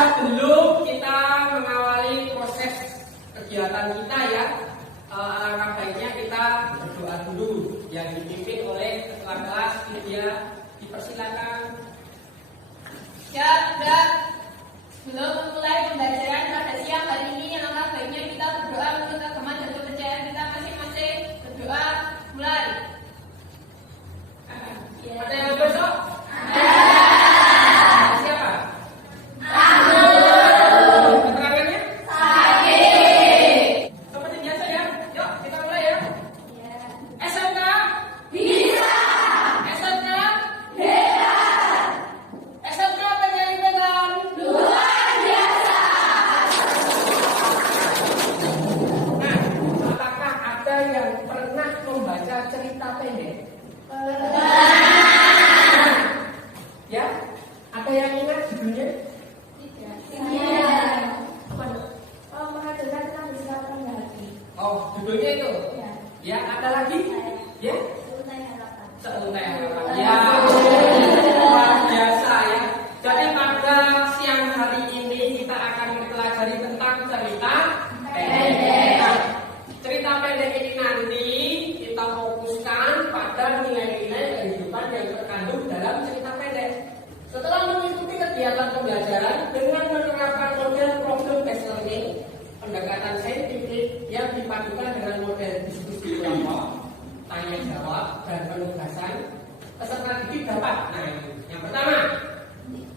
Sebelum kita mengawali proses kegiatan kita ya, alangkah baiknya kita berdoa dulu yang dipimpin oleh ketua kelas. Dia dipersilakan. Siap, sudah. Sebelum memulai pembelajaran pada siang hari ini, alangkah baiknya kita berdoa menurut agama dan kepercayaan kita masing-masing. Berdoa, mulai. Ada yang besok? Siapa? Keterangannya? Seperti biasa ya. Yuk kita mulai ya. SMK? Bisa. SMK? Hebat. SMK PGRI Medan. Luar biasa. Nah, apakah ada yang pernah membaca cerita pendek? Ya? Ada yang ingat judulnya? Menghadirkan tentang bersikap rendah hati. Oh, judulnya itu? Ya, ada lagi? Ya? Seuntai harapan. Seuntai harapan. Ya, luar biasa ya. Jadi pada siang hari ini kita akan mempelajari tentang cerita pendek. Nah, cerita pendek ini nanti kita fokuskan pada nilai-nilai kehidupan yang terkandung dalam cerita pendek. Setelah mengikuti kegiatan pembelajaran dengan menerapkan model problem based learning, pendekatan saintifik yang dipadukan dengan model diskusi kelompok, tanya jawab, dan penugasan, peserta didik dapat. Nah, yang pertama,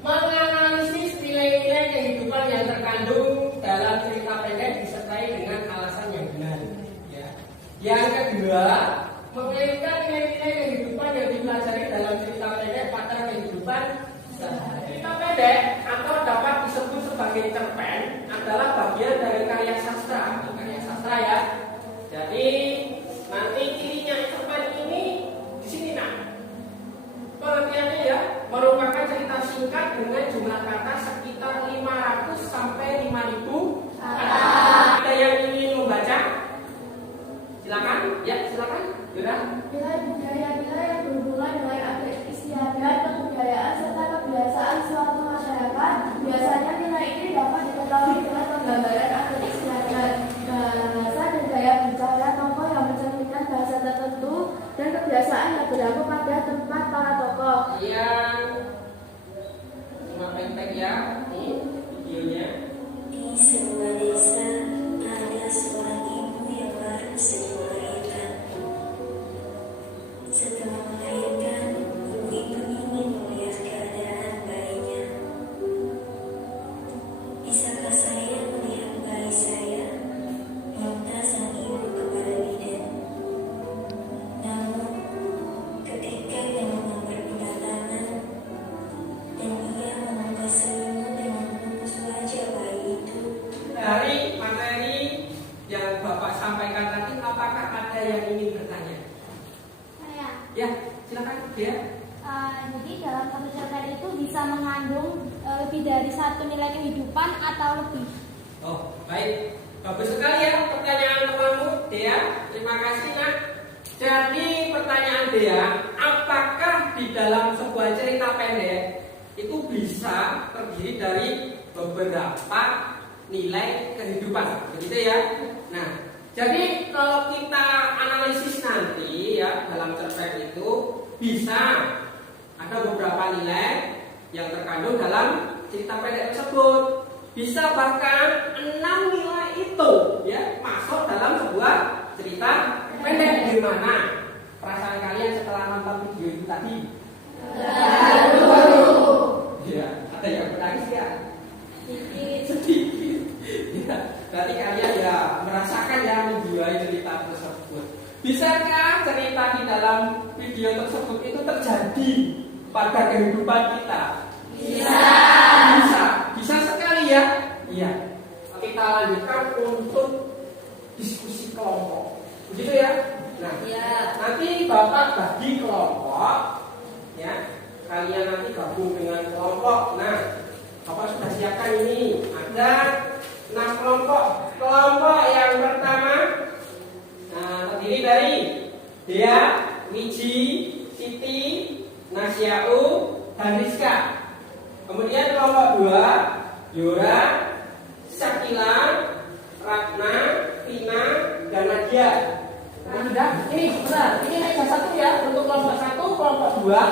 menganalisis nilai-nilai kehidupan yang terkandung dalam cerita pendek disertai dengan alasan yang benar. Ya. Yang kedua, mengaitkan nilai-nilai kehidupan yang dipelajari dalam cerita pendek pada kehidupan sehari. Cerita pendek atau dapat disebut sebagai cerpen adalah bagian dari karya sastra. Karya sastra ya. Jadi nanti cirinya cerpen ini di sini nah. Pengertiannya ya, merupakan cerita singkat dengan jumlah kata sekitar 500 sampai 5.000 kata. Ada yang ingin membaca? Silakan, ya silakan. Sudah. Nilai budaya-nilai yang berhubungan dengan aspek istiadat, kebudayaan, serta kebiasaan suatu masyarakat. Biasanya nilai ini dapat diketahui dengan penggambaran aspek istiadat, bahasa dan gaya bicara tokoh yang mencerminkan bahasa tertentu dan kebiasaan yang berlaku pada tempat para tokoh. Yang cuma pendek ya, ini videonya. Di sebuah desa ada seorang ibu yang baru saja melahirkan. Setelah melahirkan, ibu itu ingin melihat keadaan bayinya. Bisakah saya melihat bayi saya? Minta sang ibu kepada bidan. Namun, ketika ia mengambil kedatangan dan ia membuka selimut dengan menembus wajah bayi itu, Dari materi yang Bapak sampaikan tadi, apakah ada yang ingin bertanya? Saya. Ya, silakan dia. Jadi dalam satu cerpen itu bisa mengandung lebih dari satu nilai kehidupan atau lebih. Oh, baik. Bagus sekali ya pertanyaan temanmu, Dea. Terima kasih, Nak. Jadi pertanyaan Dea, apakah di dalam sebuah cerita pendek itu bisa terdiri dari beberapa nilai kehidupan, begitu ya? Nah, jadi kalau kita analisis nanti ya dalam cerpen itu bisa ada beberapa nilai yang terkandung dalam cerita pendek tersebut. Bisa bahkan 6 nilai itu ya masuk dalam sebuah cerita pendek. Gimana perasaan kalian setelah nonton video itu tadi? Ya, ada yang menangis ya? Sedikit. Ya, berarti kalian ya merasakan ya menjiwai cerita tersebut. Bisakah cerita di dalam video tersebut itu terjadi pada kehidupan kita? Bisa sekali ya. Iya. Kita lanjutkan untuk diskusi kelompok. Begitu ya. Nah, nanti Bapak bagi kelompok, ya. Kalian nanti gabung dengan kelompok. Nah, Bapak sudah siapkan ini. Ada 6 kelompok. Kelompok yang pertama, terdiri dari Dea, Wiji, Siti, Nasyau, dan Rizka. Kemudian kelompok 2, Yura, Sakila, Ratna, Vina, dan Nadia. Nah, sudah, ini benar. Ini hanya satu ya untuk kelompok 1, kelompok 2,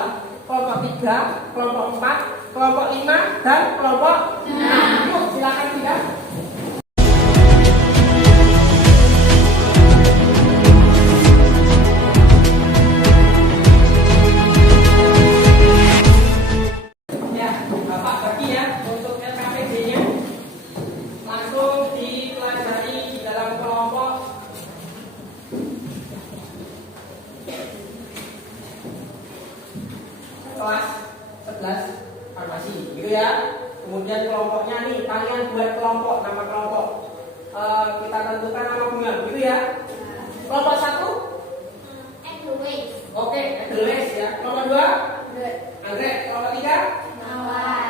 kelompok 3, kelompok 4, kelompok 5, dan kelompok 6. Yuk, silakan tidak. Ya, Bapak bagi ya untuk LKPD-nya. Langsung dipelajari di dalam kelompok kelas 11 farmasi gitu ya. Kemudian kelompoknya nih, kalian buat kelompok, nama kelompok kita tentukan nama bunga gitu ya. Kelompok 1, Edelweiss. oke, Edelweiss ya. Kelompok 2, Anggrek. Kelompok 3,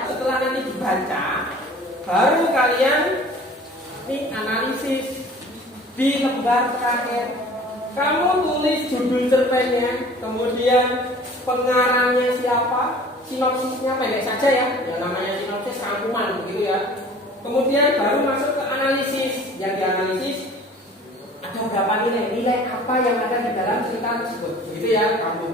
setelah nanti dibaca, baru kalian nih analisis di lembar terakhir. Kamu tulis judul cerpennya, kemudian pengarangnya siapa, sinopsisnya pendek saja ya, yang namanya sinopsis rangkuman begitu ya. Kemudian baru masuk ke analisis. Yang dianalisis ada berapa nilai apa yang ada di dalam cerita tersebut, begitu ya kamu.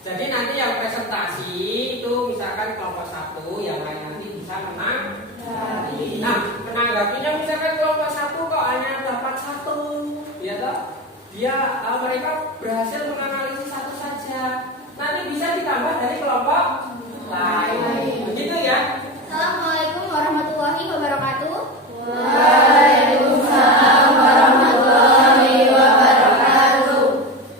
Jadi nanti yang presentasi itu misalkan kelompok 1 yang lain nanti bisa menanggapi. Nah, menanggapinya misalkan kelompok 1 kok hanya dapat 1, ya toh? Mereka berhasil menganalisis 1 saja. Nanti bisa ditambah dari kelompok lain. Begitu ya? Assalamualaikum warahmatullahi wabarakatuh. Waalaikumsalam warahmatullahi wabarakatuh.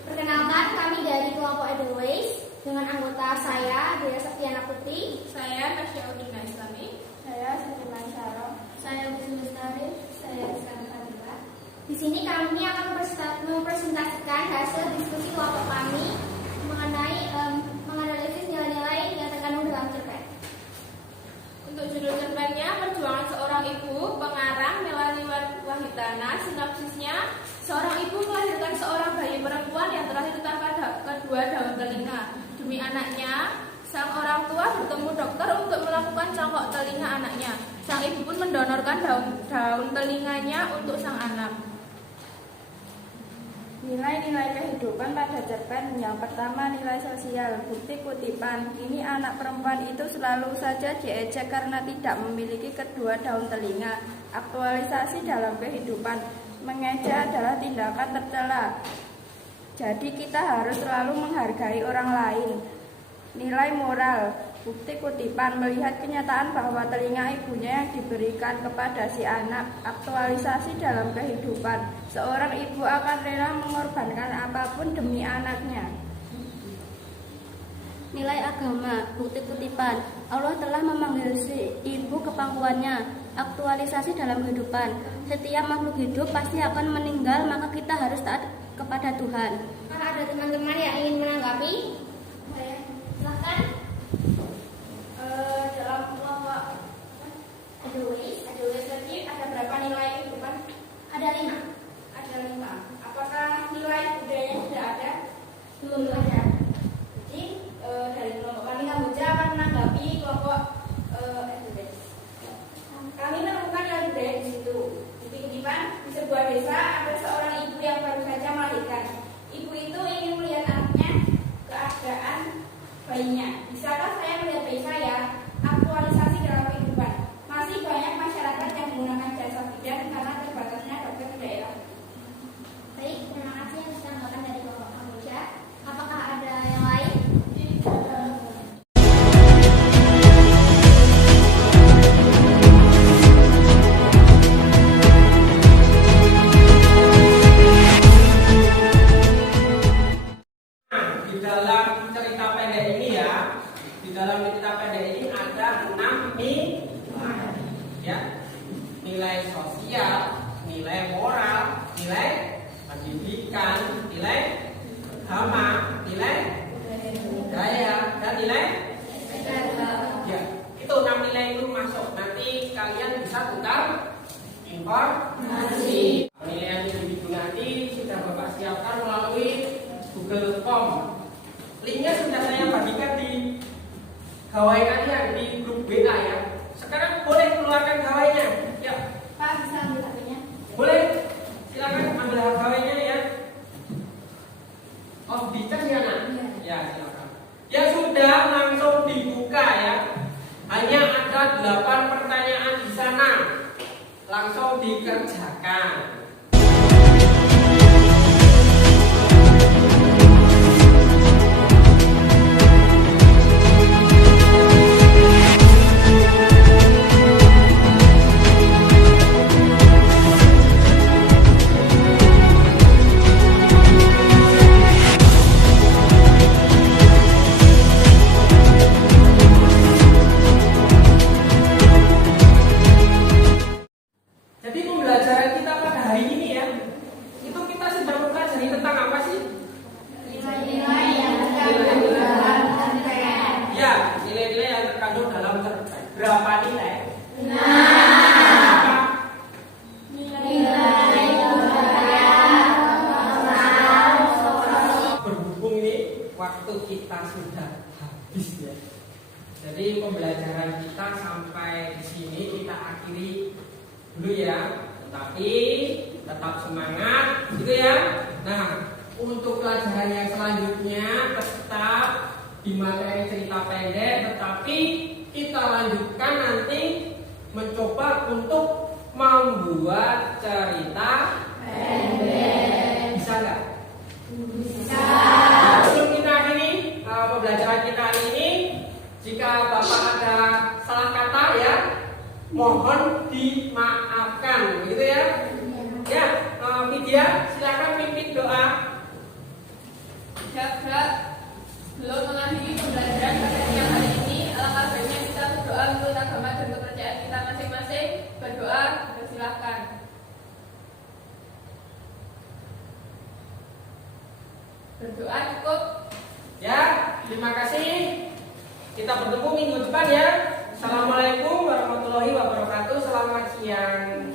Perkenalkan, kami dari kelompok Edelweiss dengan anggota saya Dea Septiana Putri, Saya Tasyaudina Islami. saya Sudirman Syaro, saya Budi Lestari, saya Rizkan Fadila. Di sini kami akan mempresentasikan hasil diskusi kelompok kami mengenai menganalisis nilai-nilai yang terkandung dalam cerpen. Untuk judul cerpennya Perjuangan Seorang Ibu, pengarang Melani Wahidana. Sinopsisnya, seorang ibu melahirkan seorang bayi perempuan yang terlahir tanpa kedua daun telinga. Demi anaknya, sang orang tua bertemu dokter untuk melakukan congkok telinga anaknya. Sang ibu pun mendonorkan daun telinganya untuk sang anak. Nilai-nilai kehidupan pada cerpen. Yang pertama, nilai sosial. Bukti kutipan. Ini anak perempuan itu selalu saja diejek karena tidak memiliki kedua daun telinga. Aktualisasi dalam kehidupan. Mengejek adalah tindakan tercela. Jadi kita harus selalu menghargai orang lain. Nilai moral. Bukti kutipan. Melihat kenyataan bahwa telinga ibunya yang diberikan kepada si anak. Aktualisasi dalam kehidupan. Seorang ibu akan rela mengorbankan apapun demi anaknya. Nilai agama, bukti kutipan. Allah telah memanggil si ibu ke pangkuannya. Aktualisasi dalam kehidupan. Setiap makhluk hidup pasti akan meninggal, maka kita harus taat kepada Tuhan. Apakah ada teman-teman yang ingin menanggapi? Silahkan. Dalam kelompok Edelweiss tadi ada berapa nilai kehidupan? Ada 5. Ada 5. Apakah nilai budayanya sudah ada? Belum ada. Jadi dari kelompok kami Kamboja akan menanggapi kelompok Edelweiss. Kami menemukan nilai budaya di situ. Bukti kutipan, di sebuah desa ada seorang ibu yang baru saja melahirkan. Ibu itu ingin melihat anaknya, keadaan bayinya. Bisakah saya melihat bayi saya? Aktualisasi dalam kehidupan. Masih banyak masyarakat yang menggunakan pendidikan, nilai agama, nilai budaya, dan nilai ya. Itu 6 nilai itu masuk. Nanti kalian bisa tukar informasi. Penilaian individu nanti sudah Bapak siapkan melalui Google Form. Linknya sudah saya bagikan di gawai kalian di grup WA ya. Sekarang boleh keluarkan gawainya. Ya. Pak, bisa ambil HP-nya? Boleh. Silakan ambil gawainya ya. Oh, dicas ya nak? Ya, silakan. Ya sudah, langsung dibuka ya. Hanya ada 8 pertanyaan di sana. Langsung dikerjakan. Jadi pembelajaran kita pada hari ini ya, itu kita sedang mempelajari tentang apa sih? Nilai-nilai yang terkandung dalam cerpen. Ya, nilai-nilai yang terkandung dalam cerpen. Berapa nilai? Berhubung ini waktu kita sudah habis ya. Jadi pembelajaran kita sampai di sini kita akhiri dulu ya. Tetapi tetap semangat gitu ya. Nah, untuk pelajaran yang selanjutnya tetap di materi cerita pendek, tetapi kita lanjutkan nanti mencoba untuk membuat cerita pendek. Bisa nggak? Bisa. Nah, sebelum kita akhiri pembelajaran kita hari ini, jika Bapak ada salah kata ya, mohon dimaafkan, begitu ya? Ya, Vidya, silakan pimpin doa. Belum mengakhiri pembelajaran pada siang hari ini, alangkah baiknya kita berdoa menurut agama dan kepercayaan kita masing-masing. Berdoa, silakan. Berdoa cukup. Ya, terima kasih. Kita bertemu minggu depan ya. Assalamualaikum warahmatullahi wabarakatuh. Selamat siang.